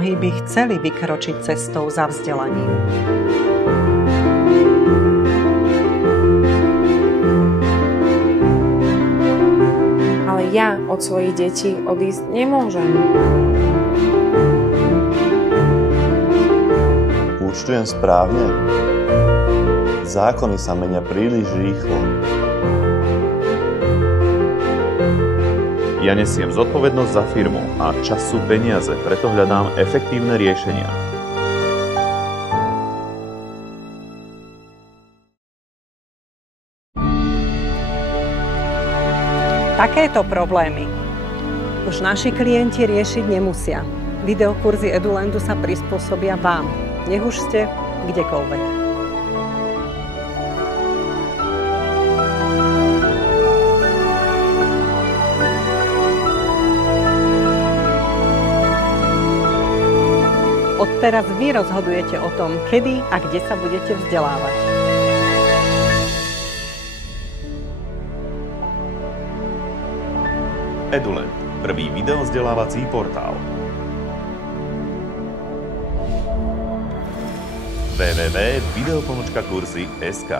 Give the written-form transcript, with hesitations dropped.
Mnohí by chceli vykročiť cestou za vzdelaním. Ale ja od svojich detí odísť nemôžem. Účtujem správne? Zákony sa menia príliš rýchlo. Ja nesiem zodpovednosť za firmu a čas sú peniaze, preto hľadám efektívne riešenia. Takéto problémy už naši klienti riešiť nemusia. Videokurzy Edulandu sa prispôsobia vám. Nech už ste kdekoľvek. Odteraz vy rozhodujete o tom, kedy a kde sa budete vzdelávať. Eduland, prvý videovzdelávací portál. www.videoponočkakurzy.sk